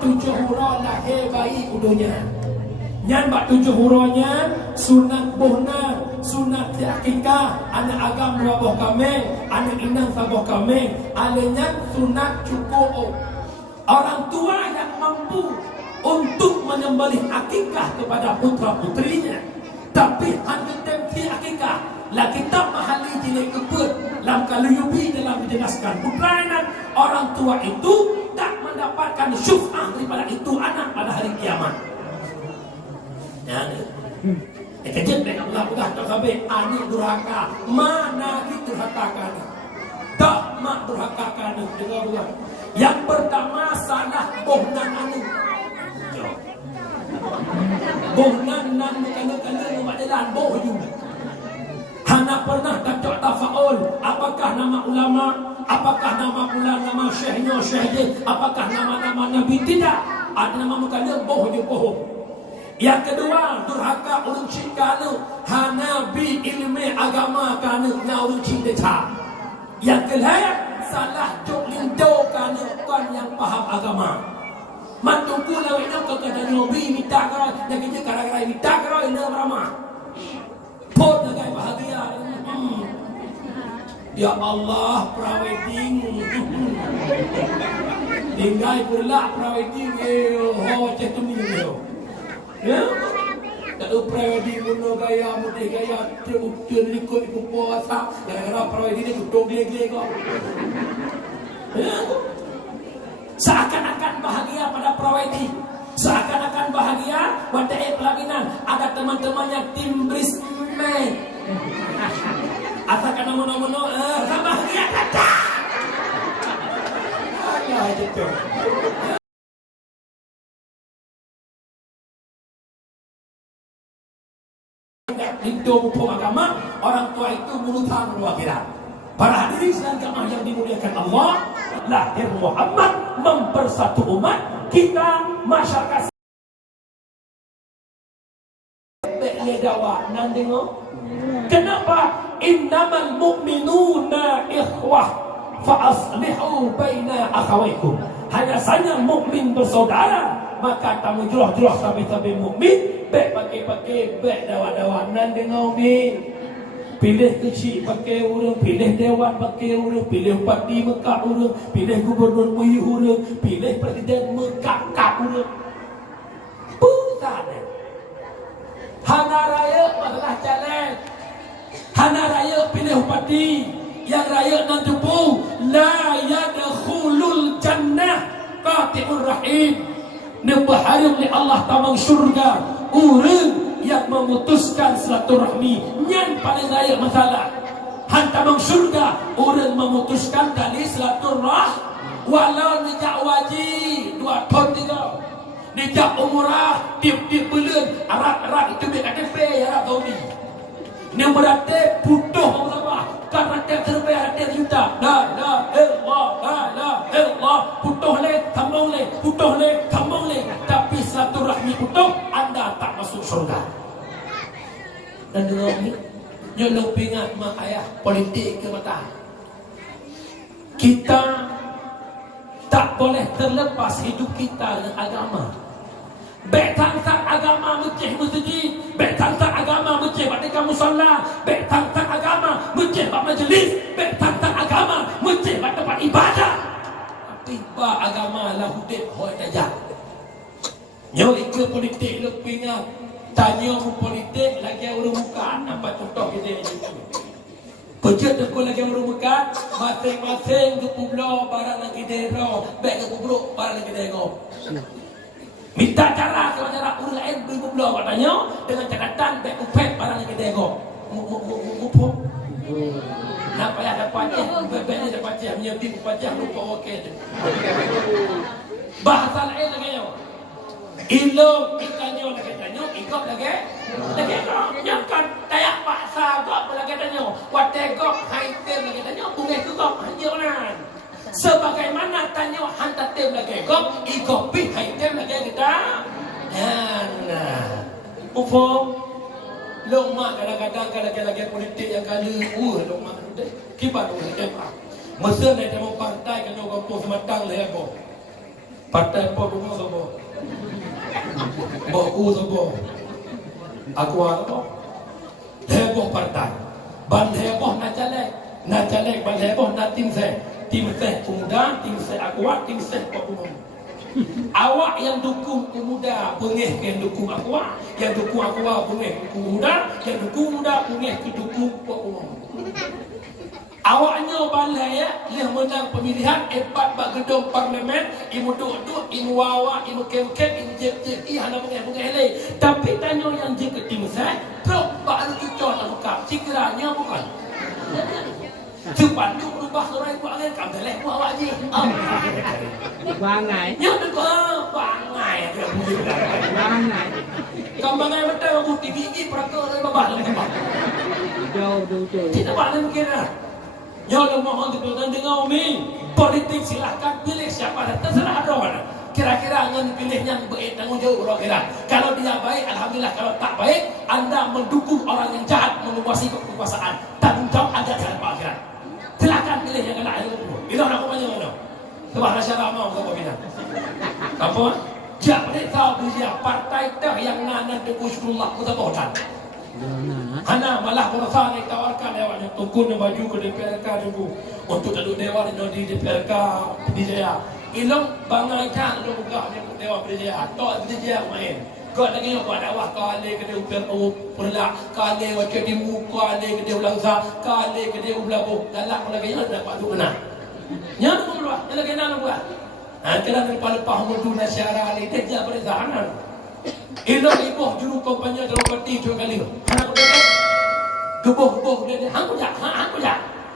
tujuh huruf lahir bayi udunya. Nyan bak tujuh hurufnya sunat bohna, sunat akikah, anak agam dua buah kameng, anak inang sabuah kameng, alenya sunat cukup. Orang tua yang mampu untuk menyembelih akikah kepada putra putrinya, tapi hanya tempi akikah lah kita mahali jilid kebut lam kaluyubi dalam menjelaskan bukan orang tua itu tak mendapatkan syuf'ah daripada itu anak pada hari kiamat. Ya ni. Kejut dengan Allah sudah tak sampai anak durhaka. Mana kita durhaka kan? Tak mak durhaka kan dengan Allah. Yang pertama salah bohnan anu. Bohnan nan kena umat jalan boh juga. Hana pernah kacau tafaul. Apakah nama ulama? Apakah nama pula nama syekhnya syekh? Apakah nama-nama nabi? Tidak. Ada nama mukanya boh je boh. Yang kedua, durhaka ulun cikanu hana bi ilmu agama kanu na ulun cikta. Yang kelima, salah jok lindo kanu kan yang paham agama. Mantuku lawina ke kata nyobi minta kara yang kita kara-kara minta kara ini ramah. Pot nagai bahagia. Ya Allah, prawedding. Tinggal pula prawedding ho cetum ni yo. Ya, tak ada prawedding puno gaya mudi gaya teruktir ikut ikut puasa. Gara-gara prawedding ni tutup gile-gile kok. Ya, seakan-akan bahagia pada prawedding, seakan-akan bahagia pada pelaminan. Ada teman-teman yang tim bridesmaid. Asalkan nama-nama bahagia kata. Ayah itu. Hidup hukum agama, orang tua itu mulutan luar akhirat. Para hadirin dan jamaah yang dimuliakan Allah, lahir Muhammad mempersatu umat kita masyarakat. Kenapa? Innamal mu'minuna ikhwah fa aslihu baina akhawaykum. Hanya saja mukmin bersaudara, maka tamu jurah-jurah sampai-sampai mukmin baik pakai baik dawa-dawanan dengan umi. Pilih kecil pakai urang, pilih dewan pakai urang, pilih bupati Mekah urang, pilih gubernur UI urang, pilih presiden Mekah urang. Bukan. Hana raya masalah jalan. Hana raya pilih bupati, yang raya nan tepu la yadkhulul jannah qati'ur rahim. Nebaharim oleh Allah tamang syurga urang yang memutuskan silaturahmi nyan paling raya masalah. Hantamang syurga urang memutuskan tali silaturah walau nijak wajib 2 tahun 3 nijak umrah tip-tip bulan Arab itu biar KTP Arab Saudi ni berarti putuh bersama karena dia terbayar dia juta la ilallah putuh le tamong le putuh le tamong le tapi silaturahmi putuh anda tak masuk surga. Dan dulu ni nyolong pingat mak ayah politik ke mata kita tak boleh terlepas hidup kita dengan agama. Betang-tang agama meceh masjid, betang-tang agama meceh pada kamu solat, betang-tang agama meceh pada majlis, betang-tang agama meceh pada tempat ibadah. Tapi ba agama lah hudip hoi tajak. Nyo ikut politik lu pingat. Tanya ku politik lagi orang muka nampak contoh kita itu. Pejat aku lagi orang muka masing-masing ke pulau barang lagi dero, baik ke pulau barang lagi dero. Minta cara urang lain beri pulau katanya dengan catatan baik upet barang lagi dero. Mupo. Nak payah dapat je, bebeknya dapat je, menyebi dapat je lupa okey tu. Bahasa lain lagi yo. Ilo ikanyo lagi tanyo, ikop lagi kok nyangkan tayak paksa kok lagi tanyo, wate kok haitem lagi tanyo, bungai tu kok hanjuran. Sebagaimana tanyo hantatem lagi kok, ikop pi haitem lagi kita. Nah, upom loma kadang-kadang lagi politik yang kali loma kibat lagi apa. Masa ni demo partai kan orang pun sematang le apa. Partai apa bunga sobo? Boku sobo. Aku apa? Heboh partai. Ban heboh nak caleg ban heboh nak tim saya pemuda, tim saya akuat, tim saya pemuda. Awak yang dukung pemuda pengeh yang dukung akuat, yang dukung akuat pengeh pemuda, yang dukung muda pengeh kedukung pemuda. Awaknya balai ya, dia menang pemilihan 4 bak gedung parlimen, imu duk, imu wawa, imu kem-kem, imu jep-jep, hana pengeh leh. Tapi tanya yang je ke tim saya, blok baru icon nak buka, sekiranya bukan. Cepat tu berubah orang buat kan, kamu dah buat awak je. Bangai. Ya betul, bangai. Bangai. Kamu bangai betul, aku tinggi peraka dari babak dalam tempat. Jauh. Kita buat ni mungkin lah. Ya Allah mohon diperhatikan dengan Umi. Politik silahkan pilih siapa dah. Terserah ada mana. Kira-kira yang pilih yang bertanggungjawab kira-kira. Kalau dia baik, alhamdulillah. Kalau tak baik, anda mendukung orang yang jahat menguasai kekuasaan. Tanggungjawab anda dalam akhirat. Silakan pilih yang kena ilmu. Itu nak apa mana? Sebab masyarakat mau apa bina? Apa? Jangan beritahu dia partai dah yang nana dekusrullah kita bodan. Hana malah berasa ni tawarkan lewatnya tukun baju ke DPRK dulu untuk duduk dewan di DPRK PDJA. Ilong bangai kan lu buka dia dewan PDJA. Tok PDJA main. Kau lagi kau ada wah kali ke dia UPNO perla kali waktu di muka kali ke dia ulangsa kali ke dia ublabu galak lagi ada dapat tu kena. Nya tu keluar, dia lagi nak buat. Kena lepas mudu nasyara ni dia jadi perintah. Ilok ibu juru kampanye Draupadi 2 kali. Anak dia gebuh dia hang kujak.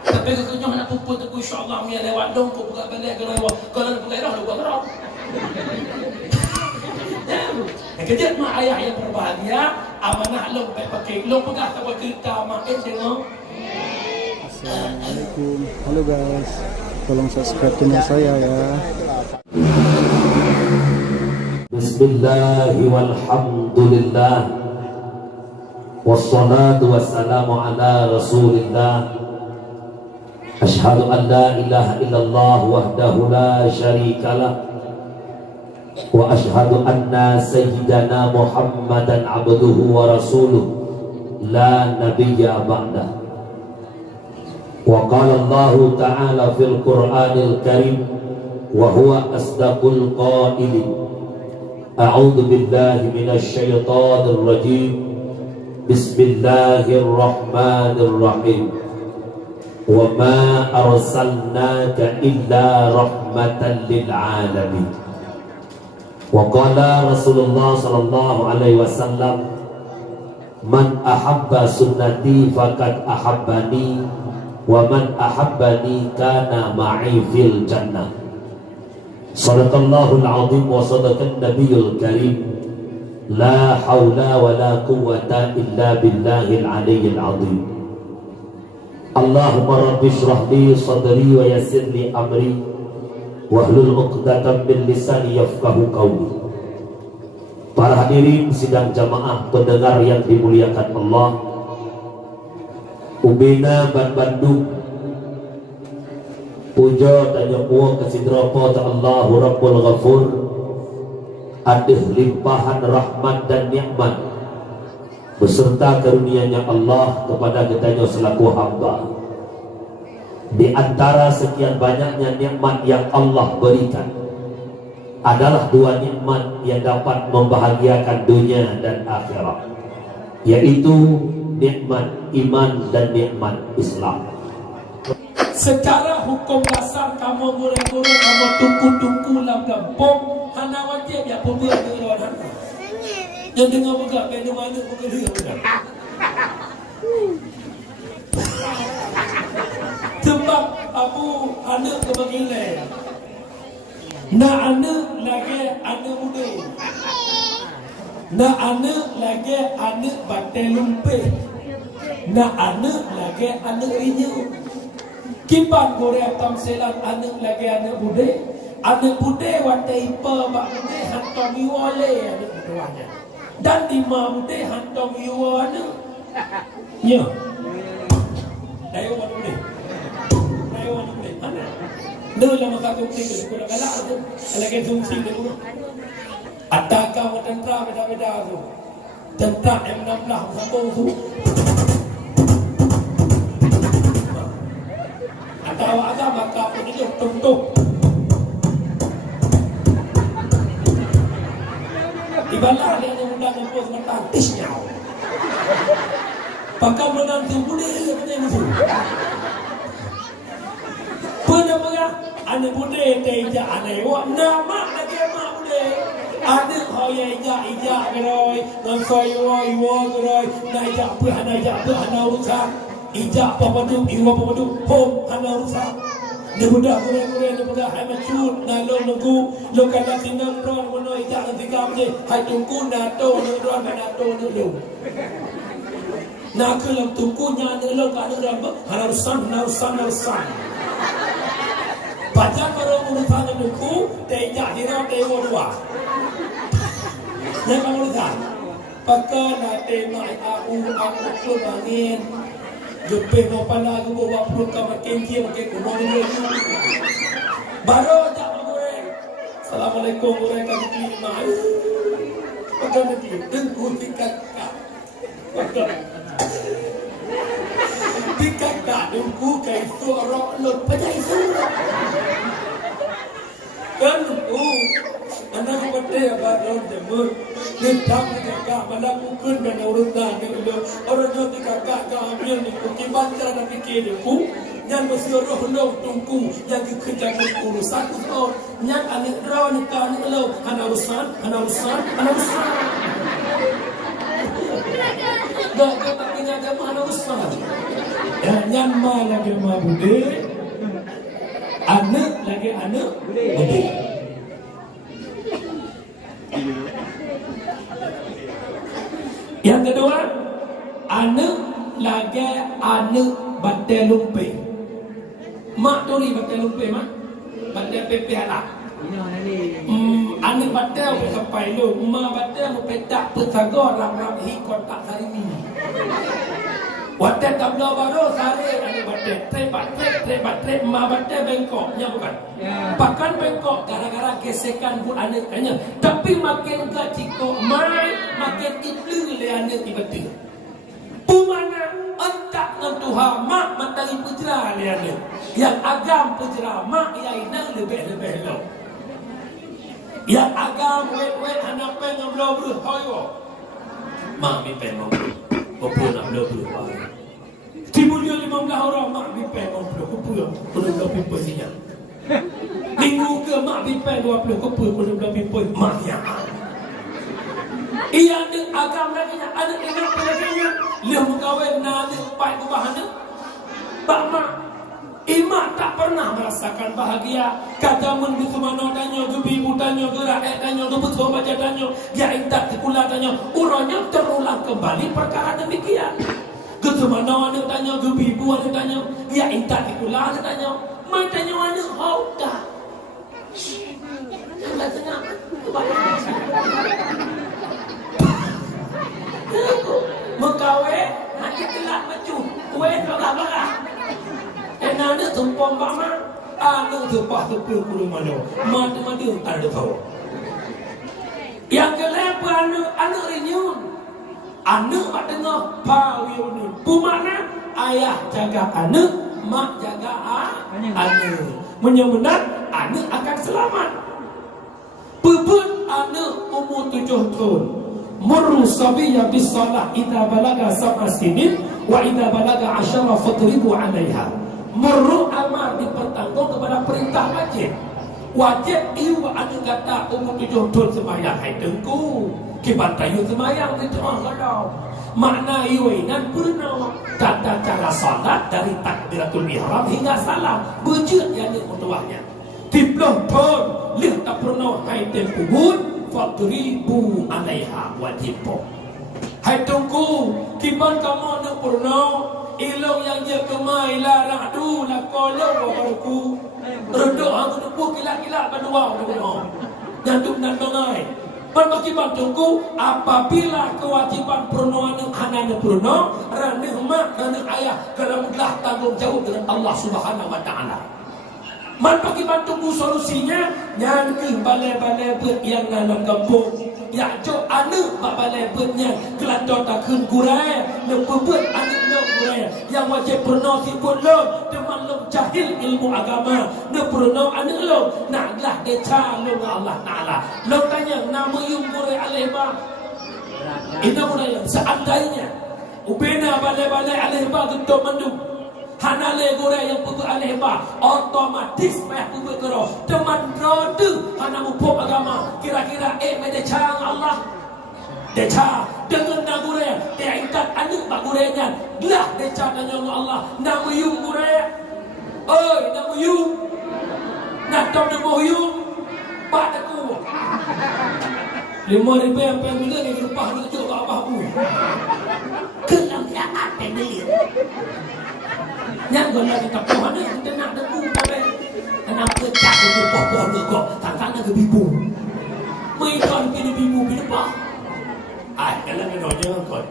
Tapi kenyong nak puput aku insya-Allah dia lewat dong ko buka balik ke lewat. Kalau buka dah buka berapa. Kejut mak ayah yang berbahagia, amanah long pakai long pegang tak cerita mak tengok. Assalamualaikum. Halo guys. Tolong subscribe channel saya ya. Bismillah walhamdulillah wassalatu wassalamu ala rasulillah Ashhadu an la ilaha illallah wahdahu la syarikalah wa ashhadu anna sayyidana Muhammadan abduhu wa rasuluh la nabiyya ba'dah. Wa qala Allah ta'ala fil Qur'anil Karim wa huwa asdaqul qailin. A'udzu billahi minasy syaithanir rajim. Bismillahirrahmanirrahim. Wa ma arsalnaka illa rahmatan lil alamin. Wa qala Rasulullah sallallahu alaihi wasallam, man ahabba sunnati faqad ahabbani wa man ahabbani kana ma'i fil jannah. Sadaqallahul azim wa sadaqan nabiyul karim. La haula wa la quwwata illa billahil aliyyil azim. Allahumma rabbi shrah li sadri wa yassir li amri wahlul 'uqdatam min lisani yafqahu qawli. Para hadirin sidang jamaah pendengar yang dimuliakan Allah, Ubina Bandung, puja dan nyembuh kesidropo ta Allahu Rabbul Ghafur, adih limpahan rahmat dan nikmat beserta karunia-Nya Allah kepada kitanya selaku hamba. Di antara sekian banyaknya nikmat yang Allah berikan adalah 2 nikmat yang dapat membahagiakan dunia dan akhirat, yaitu nikmat iman dan nikmat Islam. Secara hukum dasar kamu guru-guru kamu tungku-tungku dalam kampung hana wajib ya pembuat dengan orang. Yang dengar buka benda mana bukan dia bukan. Sebab Abu anak kebagilan. Nak anak lagi anak muda. Nak anak lagi anak batai lumpih. Nak anak lagi anak rinyu. Kipan goreng tamselan anak lagi anak bude. Anak bude watai ipa bak bude hantam yuale anak buduanya. Dan lima bude hantam yuane. Ya. Dayo mana bude? Dayo mana bude? Mana? Nula makakukti ko ko na kala ko. Alagay sumsi ko. Ataka mo tantra beda-beda tu. Tantra M16 sabo tu. Atau agak maka pun itu tung-tung. Ibalah dia yang muda ngepos ngetantisnya. Pakai menantu bude macam itu. Pernah pernah anak bude teja anak awak nama lagi mak bude. Anak kau yang ija keroi, ngasoi wo keroi, naik apa anak urusan. Ija pemadu, iwa pemadu, hom anak urusan. Dia budak kurang-kurang, dia budak hai macut, nalong nunggu, lo kena tinggal ron, kono ija tinggal je, hai tunggu nato, ron nato nulu. Nak kelam tunggunya nulu kalau ron, harusan. Baca kalau urusan nunggu, teja dino tewo dua. Yang kamu lihat, pakai nate mai aku keluarin. Jumpa pala aku bawa perut kamar kenci makin kumau dulu. Baru tak goreng. Assalamualaikum goreng kami terima. Pakai nanti tengku tingkat kak. Tingkat kak tengku kai suara lot pajai suara. Kan anak aku berdaya baru jemur. Nitang kakak malam mungkin dan urutan itu orang jati kakak ambil ni kukiban cara fikir aku yang mesti roh tungku yang kerja urusan itu yang anak rawan kan lo hana urusan dah kita punya agama hana urusan yang mal lagi mal bude anak lagi anak bude. Yang kedua, anak lagi anak batal lumpe. Mak tu ni batal lumpe mak. Batal pepe anak. Anak batal sampai lu, mak batal petak petagor ram hi kontak hari ni. Wadah tabla baru sare anak batal. Trebat mak batal bengkok, nya bukan. Bahkan bengkok gara-gara gesekan pun anak kanya. Tapi makin gaciko mai makin itu le anak tiba-tiba. Pumana entak dengan Tuhan mak matari pejera le anak. Yang agam pejera mak yang ina lebih lo. Yang agam wet anak pengen belu hoyo. Mak mi pengen belu nak belu hoyo. Tibunya 15 orang mak mi pengen belu perlu pipesinya. Minggu ke mak pipai 20 kepul pun dah pipai mak ya. Ia ada agam lagi nya, ada enak lagi nya. Dia mengkawin nanti pai ke bahana. Pak mak, imak tak pernah merasakan bahagia. Kata mun di semana tanya, ke ibu tanya, ke rakyat tanya, ke betul baca tanya, dia intak sekula tanya, urangnya terulang kembali perkara demikian. Ke semana ada tanya, ke ibu ada tanya, dia intak sekula ada tanya. Mai tanya mana kau dah? Jangan tanya. Mekawe nanti telat maju. Kue bagah-bagah. Enaknya tumpang bama. Anak tumpah tepil kuru mana. Mati-mati tak ada tahu. Yang kelapa anak renyun. Anak mak tengah pawiun. Pumana ayah jaga anak. Mak jaga anak. Menyembenar anak akan selamat. Pebut anak umur 7 tahun. Murru sabiyya bis salah idza balaga 7 sinin wa idza balaga 10 fadribu 'alaiha. Murru amar dipertanggung kepada perintah wajib. Wajib iu anak kata umur 7 tahun sembahyang hai tengku. Kibatayu sembahyang di tengah kalau. Makna iwinan purna tata cara salat dari takbiratul ihram hingga salam bujud yang mutuahnya tiplong pun lihat tak purna hai tempubun fadribu alaiha wajibu hai tunggu kiban kamu nak purna ilong yang je kemai larang tu nak kolong baruku redok aku tepuk kilak-kilak berdua yang tu nak tongai. Berbagiban tunggu apabila kewajiban purnoan anak purno raneh mak raneh ayah kerana tanggung jawab dengan Allah Subhanahu wa taala. Man bagi bantu solusinya yang ke balai-balai bet yang dalam kampung. Ya jok anak bak balai betnya kelantar tak kun kurai lepebet anak nak kurai yang wajib pernah sibut lo teman lo jahil ilmu agama ne pernah anak lo naklah deca lo Allah Taala lo tanya nama yung kurai alaiba ina kurai seandainya ubena balai-balai alaiba gentok mandung hanale gore yang pebut alaiba otomatis meh pebut gero teman rodu hana mupuk agama kira-kira medecang Allah deca dengan nagure dia ingkat anu bagurenya lah deca nanya Allah namu yung gure oi namu yung natom namu yung padaku 5,000 yang bila ni lupa nak jawab apa-apa kelam dia apa beli yang gọi là tập quán ấy chúng ta nặng được buông ra đây nằm cơ chặt được bỏ được cọ thẳng thắn là cái bị bù mấy con kia bị bù bị nó bỏ ai cái là cái nói chứ không còn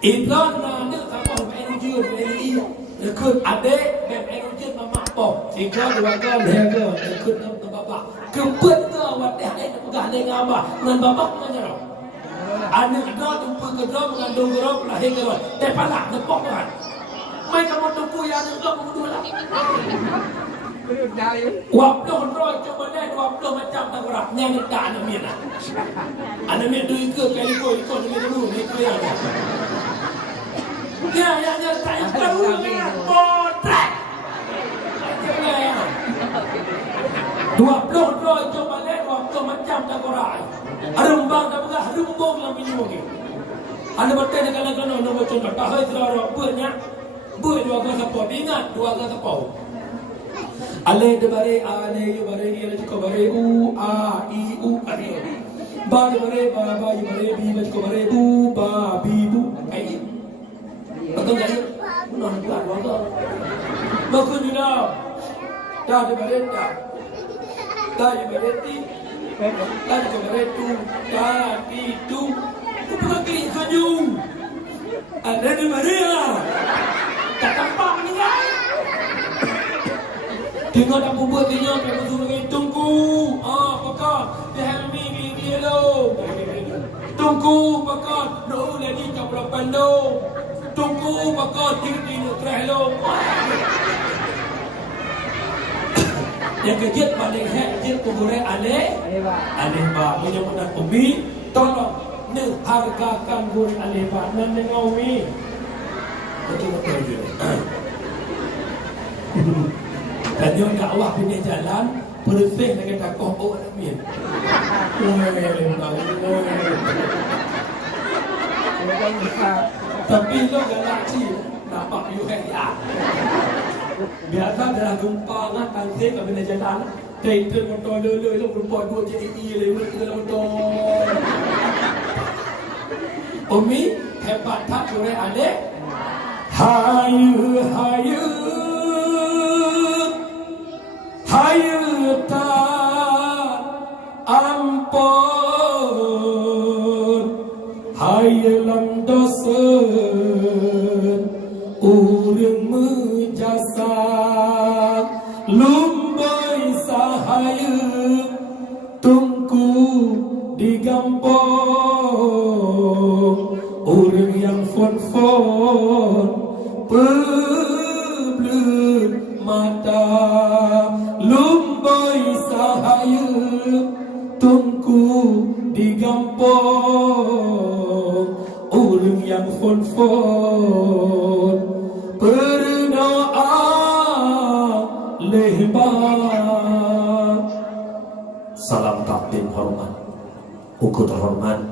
ít con nước thằng bỏ mẹ nó chưa mẹ nó đi nó cơn ade mẹ nó chưa mà mặc bỏ thì con thì con lẹ cơ nó cơn nó bà cứ bứt cơ và để đây nó cả đây ngao mà ngân bà bóc nó nhở anh nó tumpu ke drop ngandung drop lah hingga rồi để palak nó bóc rồi mai kamu tunggu yang itu kamu dulu lah. Waplo roy coba deh waplo macam tak berat nyanyi tak ada mina. Ada mina tu ikut kali ikut ni dulu ni kaya. Ya saya perlu mina potret. Waplo roy coba deh waplo macam tak berat. Rumbang tak berat rumbong lah minum ni. Anda bertanya kadang-kadang nombor contoh tak hay terlalu banyak. Buat dua kata pau, ingat dua kata pau. Ale de bare ale yu bare ile ko bare u a i u ari. Ba de bare ba ba yu bare bi ba ko bare bu ba bi bu. Ai. Betul tak? Non buat wato. Bakun ni dah. Dah de bare dah. Dah yu bare ti. Dah ko bare tu. Dah ti tu. Bukan klik haju. Ale de bare lah. Tak tampak meninggal. Tengok tak buat dia nak suruh tunggu. Pakar. Dia helmi dia lo. Tunggu pakar. No lagi tak berapa lo. Tunggu pakar dia nak try lo. Yang kejut paling hejit kubure ale. Aleba menyebutkan umi. Tolong ni hargakan gure aleba nan dengan umi. Betul-betul je. Dan yang dakwah punya jalan bersih dengan dakwah orang amin. Tapi lo galaksi nampak you ya. Biasa dalam gempangan tansih kat bina jalan. Traitor motor lele lo perempuan dua JEE lewat dalam motor. Umi hebat tak boleh adik? Hayu hayu hayu tak ampun hayu lam dosen urang menjasa lumbai sahayu tungku digampong urang yang fon-fon Peblut mata lumbai sahaya tungku digampong orang yang fon-fon berdoa lebar. Salam takdim hormat ukur terhormat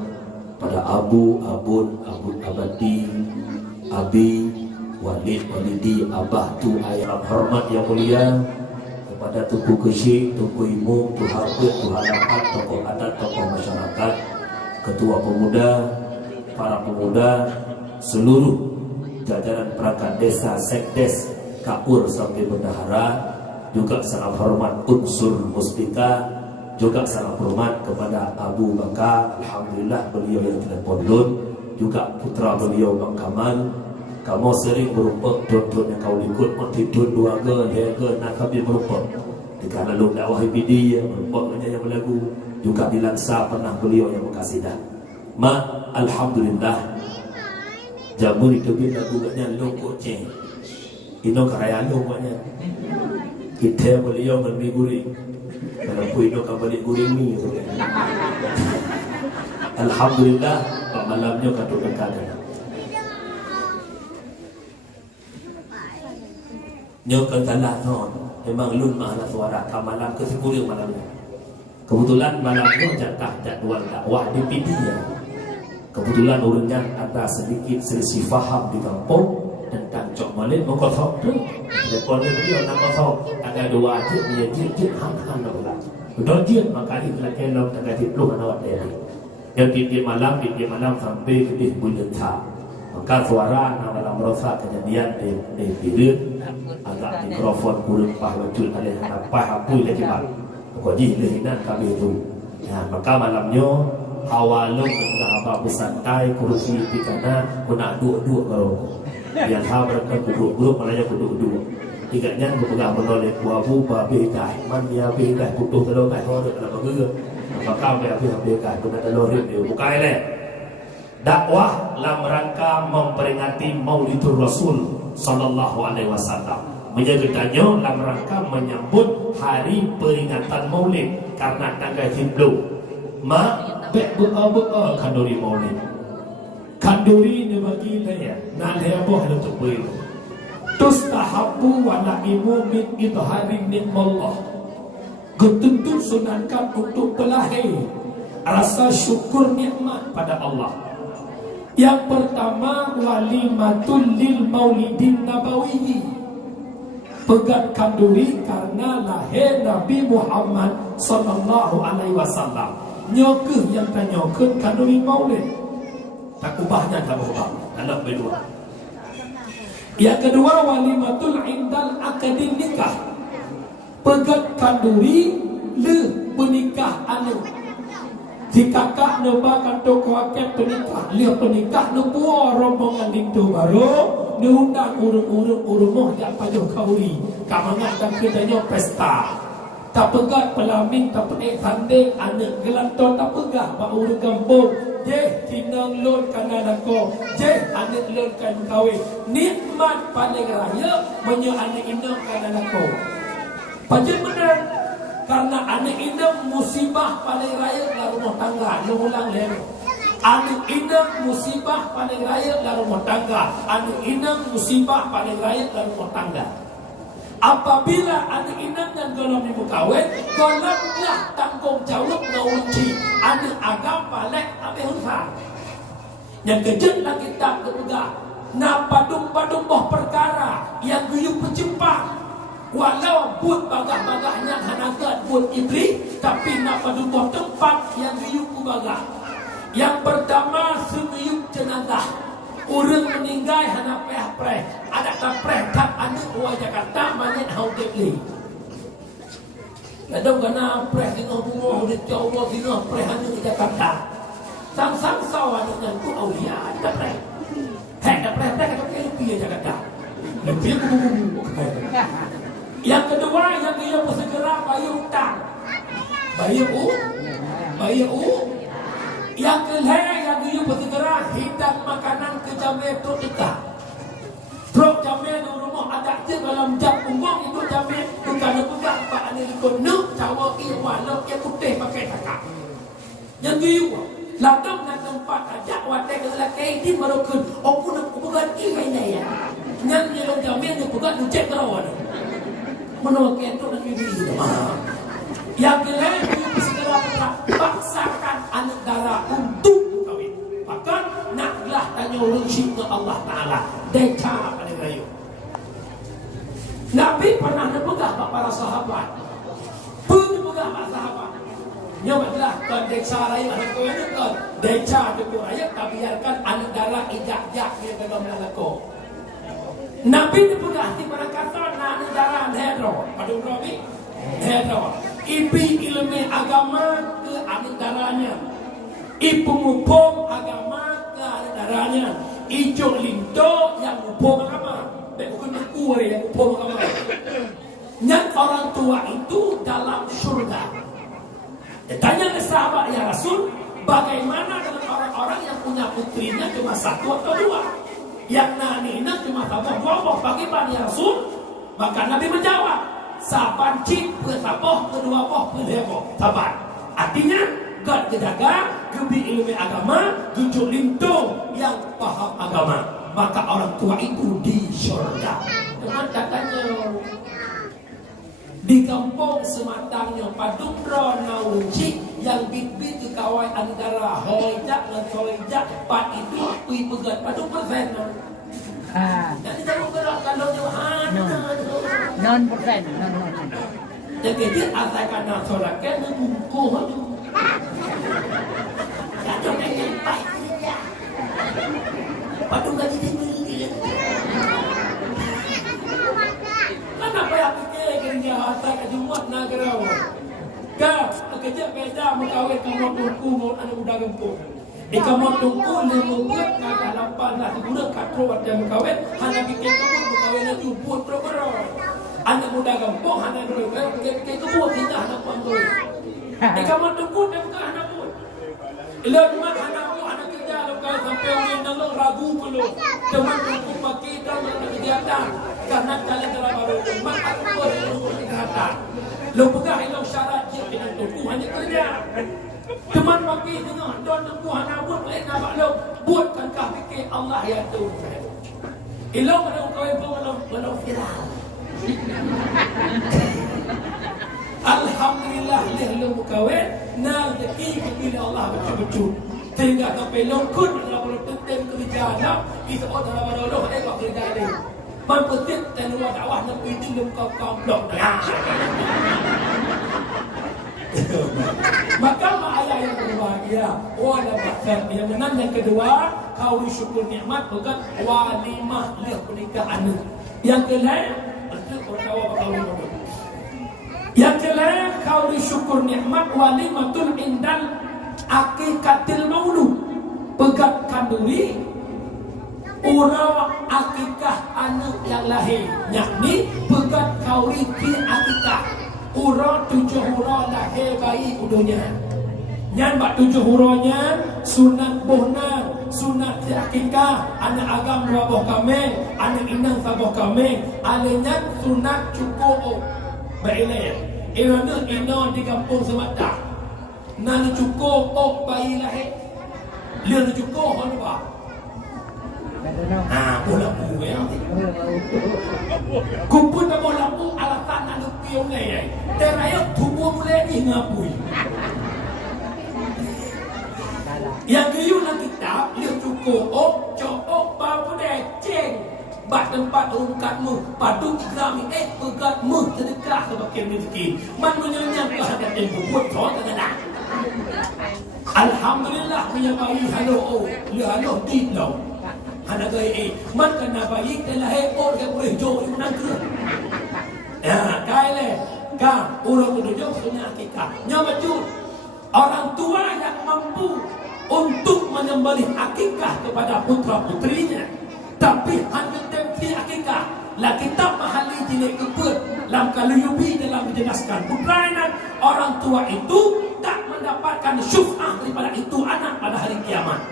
pada Abu Abun Abu Abadi Abi Walid Walidi Abah tu ayam hormat yang mulia kepada Tuku Kesyik, Tuku Imum, Tuku Harbit, Tuku Hadapat, tokoh adat, tokoh masyarakat, ketua pemuda, para pemuda, seluruh jajaran perangkat desa, sekdes, kapur sampai bendahara, juga salam hormat unsur muspika, juga salam hormat kepada Abu Bakar, alhamdulillah beliau yang telah pondun, juga putra beliau Bang Kamal. kamu sering berupa tuan-tuan yang kau ikut tidur dua ke nak kami berupa di kana lu dakwah ibidi yang berupa yang berlagu juga di Lansa pernah beliau yang berkasidah alhamdulillah jamur itu bila guganya lu kucing ino karaya lu buatnya kita beliau bermiguri kalau pun ino kembali guring ni alhamdulillah malamnya kata dekat nyokan kalah non memang lun mahal suara malam ke 10 malamnya kebetulan malamnya jatah jadwal dakwah di Pidia kebetulan urutnya ada sedikit selisih faham di kampung tentang Cok Malik mengkosong tu telepon beliau nak kosong ada dua adik dia jit hang-hang nak pula betul jit maka ini telah kelong tengah dipluh anak dia yang di malam sampai ke bulan ta maka suara dalam merasa kejadian di bilik agak mikrofon kurang pahwajul alih apa hapui lagi bang pokoknya lehinan kami itu maka malamnya awalnya tengah abang bersantai kursi di kana kuna dua-dua kalau yang hal mereka duduk-duduk malahnya duduk-duduk tiganya berpegang menoleh buabu babi dah man dia babi dah putus telur dah horek kalau begitu maka babi dah kuna telur dia bukai leh dakwah dalam rangka memperingati Maulidur Rasul sallallahu alaihi wasallam menjadikannya dalam rangka menyambut hari peringatan Maulid karena tanggal 10 be'a kanduri Maulid kanduri ni bagi dia nan heboh untuk beri tustahabu wa na'imu min idharin nikmallah ketuntut sunatkan untuk pelahir rasa syukur nikmat pada Allah. Yang pertama walimatul lil maulidin nabawi pegat kanduri karena lahir Nabi Muhammad sallallahu alaihi wasallam nyoke yang tanyokeun kanduri maulid tak ubahnya tak ubah anak berdua. Yang kedua walimatul indal akadin nikah pegat kanduri le menikah anu jika kak neba kanto kuaket penikah lihat penikah nubuah rombongan itu baru diundang urung-urung jak pajuh kauri kamangan dan kedanya pesta tak pegat pelamin tak penik sanding anak gelanton tak pegah bak urung kampung je tinang lon kanan aku je anak lon kan kawin nikmat paling raya menyo anak indang kanan aku panjang benar karena anak indang musibah paling raya dalam rumah tangga ulang lero anak indang musibah paling raya dalam rumah tangga anak indang musibah paling raya dalam rumah tangga apabila anak indang dan golong ibu kawin golonglah tanggung jawab nauci anak agam balik ambil usaha yang kejut lagi tak kepegah nak padung-padung boh perkara yang guyup pencipang walau buat bagah-bagahnya hanagat buat iblis tapi nak pada buah tempat yang guyup bagah yang pertama semiyuk jenazah orang meninggal hana preh ada tak preh tak anak buah Jakarta banyak hau debli kadang kena preh tengah bunga di Jawa tengah preh hana di Jakarta sang-sang sawan dengan tu awliya ada preh ada preh kata lebih Jakarta lebih yang kedua yang dia bersegera bayar hutang bayar yang kelima yang dia bersegera hidang makanan ke jamil tu nikah truk jamil di rumah ada je dalam jam punggung itu jamil bukan pegang pak ane ikut nuk cawa iwan nuk yang putih pakai takak yang dia ladang dan tempat ajak wadah ke lelaki ini baru ke aku nak bukan ini ya yang dia jamil dia bukan nucek terawan menolak itu dan diri yang kelima itu segera paksakan anak darah untuk kawin bahkan naklah tanya urusik ke Allah Ta'ala deca pada rayu Nabi pernah nepegah para sahabat nepegah para sahabat nyabatlah kan deca rayu anak kau ini kan deca itu rayu tak biarkan anak darah ijak-jak dia dalam lalako Nabi dipegah di mana kata nak negara hedro pada Nabi hedro ipi ilmu agama ke negaranya ipu mupong agama ke negaranya Ijo linto yang upo mahkamah. Bukan buku yang upo mahkamah. Yang orang tua itu dalam surga. Tanya ke sahabat ya Rasul, bagaimana dengan orang-orang yang punya putrinya cuma satu atau dua? Yang nanina cuma taboh dua, bagaimana ya Rasul? Maka Nabi menjawab, saban cik bertaboh, kedua boh berheboh, saban. Artinya, gak kejaga, gebi ilmu agama, jujur lintung yang paham agama. Maka orang tua itu di surga. Teman katanya, di kampung sematangnya padumro naunci yang bit-bit ke kawai antara hojak dan hojak pat itu kui pegat padu persen. Jadi kalau gerak kalau Johan non persen. jadi dia asalkan nasorakan membungkuh tu. Jangan yang baik dia. Padu gaji tinggi. Kenapa ya fikir kerja harta ke Jumat negara? Kau kerja beda mengkawin kamu tungku mau anak muda gempur. Di kamu tungku lemu buat kata lapan lah guna katro ada mengkawin. Hanya fikir kamu mengkawin itu buat program. Anak muda gempur hanya berfikir fikir kamu tidak anak pantoi. Di kamu tungku dia bukan anak pun. Lemak anak pun anak kerja kalau sampai orang nang ragu kalau teman tungku pakai dalam kegiatan. Karena kalian telah baru makan berkata, lo bukan hilang syarat yang dengan tunggu hanya kerja. Teman bagi tengah don tunggu hanya buat lain nampak lo buatkan kah fikir Allah yang tu. Ilo kalau kau belum viral. Alhamdulillah leh lo mukawin nal deki bila Allah betul-betul. Sehingga sampai longkut dalam bertentem kerjaan itu orang baru lo ekor kerja ni. Mempetik dan luar dakwah Nabi itu kau blok dah. Maka ayat yang berbahagia, wala bakhir yang menang yang kedua, kau syukur nikmat bukan walimah lihat pernikahan. Yang kelima, yang kelima kau syukur nikmat walimatul indal akikatil maulud. Pegatkan diri urang akikah anak yang lahir, yakni pegat kauri ki akikah. Urang 7 hurah lahir bayi udunya. Yang bak 7 hurahnya sunat bohna, sunat akikah, anak agam 2 boh kameng, anak inang 1 boh kameng, alenya sunat cukup. Baiklah. Irana ina di kampung semata. Nang cukup bayi lahir. Dia cukup apa? Bola bu ya. Kumpul na bola bu alatan na lupiyo na yan. Terayok tubo mulai ni ngapui. Yang kiyun na kitab, lihat cukup, cokok baru deh ceng. Bak tempat ungkatmu, paduk grami pegatmu sedekah sebagai miskin. Man menyanyang kehadiran tempo buat soal terkadang. Alhamdulillah punya bayi halo halo ditlau. Hana gay man kena bayi telah hepor ke boleh jauh menang ke. Ya, kaile ka urang tu jauh punya akikah. Nyamajud orang tua yang mampu untuk menyembelih akikah kepada putra-putrinya. Tapi hanya tempi akikah. La kitab mahali jilid kebut lam kaluyubi dalam menjelaskan putranya orang tua itu tak mendapatkan syuf'ah daripada itu anak pada hari kiamat.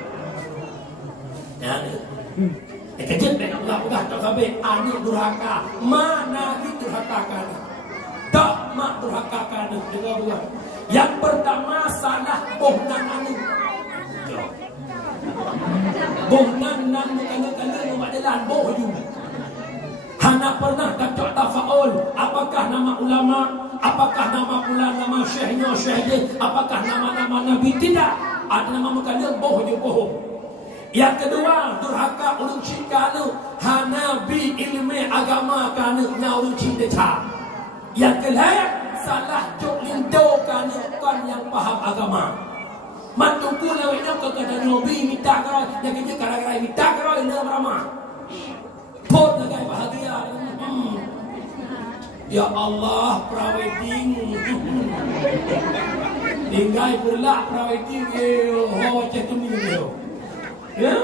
Ya, kejut dengan Allah udah tak sampai anak durhaka. Mana di durhaka kan? Tak mak durhaka kan dengan dua. Yang pertama salah bohnan anu. Bohnan nan kena rumah jalan boh juga. Hana pernah kacau tafaul. Apakah nama ulama? Apakah nama pula nama syekhnya syekh? Apakah nama-nama nabi? Tidak. Ada nama mukanya boh je bohong. Yang kedua, durhaka ulun cikanu. Hana bi ilmu agama kanu ulun cinta. Yang kelima, salah jok lindo kanu kan yang paham agama. Mantuku lewatnya kepada Nabi minta kerana yang kerja gara-gara minta kerana ini ramah. Pot nagai bahagia. Ya Allah, prawedding. Tinggal pula prawedding. Ho cetum ni dia. Ya.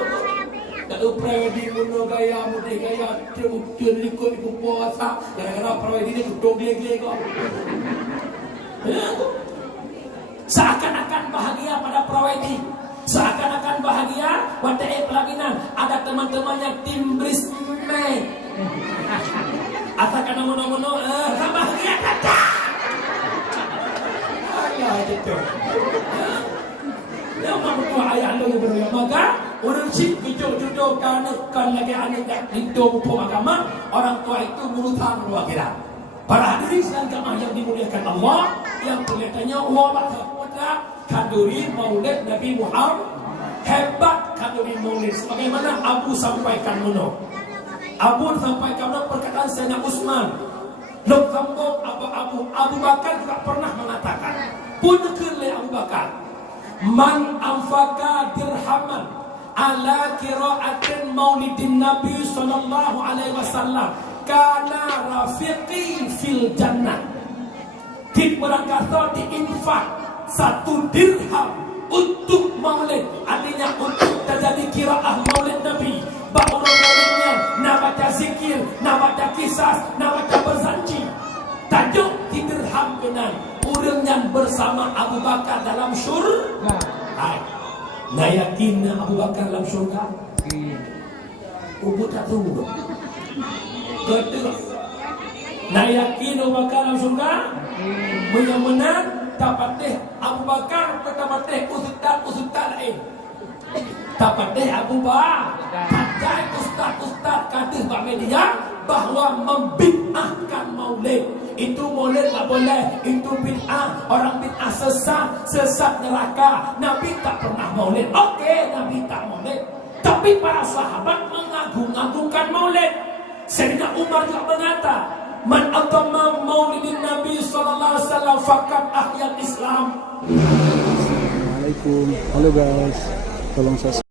Kalau prewedi muno gaya mudi gaya dia ikut ibu puasa gara-gara prewedi dia duduk gile-gile kok. Seakan-akan bahagia pada prewedi, seakan-akan bahagia pada pelaminan. Ada teman-temannya tim brisme. Atakan mono-mono bahagia kata. Ayah itu. Yang mampu ayah anda yang berulang maka orang cik kejut-juduk kan lagi anak yang hidup hukum agama, orang tua itu mulutan perwakilan. Para hadirin sekalian jamaah yang dimuliakan Allah, yang kelihatannya wabah putra kanduri maulid Nabi Muhammad, hebat kanduri maulid sebagaimana Abu sampaikan muno. Abu sampaikan muno perkataan Sayyidina Utsman. Lembut Abu Bakar juga pernah mengatakan, pun kelih Abu Bakar, man anfaqa dirhaman ala qiraatin maulidin Nabi sallallahu alaihi wasallam kana rafiqi fil jannah. Tik berangkat diinfak 1 dirham untuk maulid, artinya untuk terjadi qiraah maulid Nabi. Bahawa maulidnya nak baca zikir, nak baca kisah, nak baca berzanji. Tajuk di dirham benar. Orang yang bersama Abu Bakar dalam syurga. Nah yakin Abu Bakar dalam syurga? Ubud tak tunggu. Betul. Nah yakin Abu Bakar dalam syurga? Benar-benar dapat deh Abu Bakar, dapat deh ustaz lain. Dapat deh Abu Bakar, pakai ustaz kata Pak Media bahawa membid'ahkan maulid. Itu maulid tak boleh, itu bid'ah. Orang bid'ah sesat neraka. Nabi tak pernah maulid. Okey, Nabi tak maulid. Tapi para sahabat mengagung-agungkan maulid. Sayyidina Umar juga berkata, man atamma maulidin Nabi sallallahu alaihi wasallam faqad ahyal Islam. Assalamualaikum. Halo guys. Tolong subscribe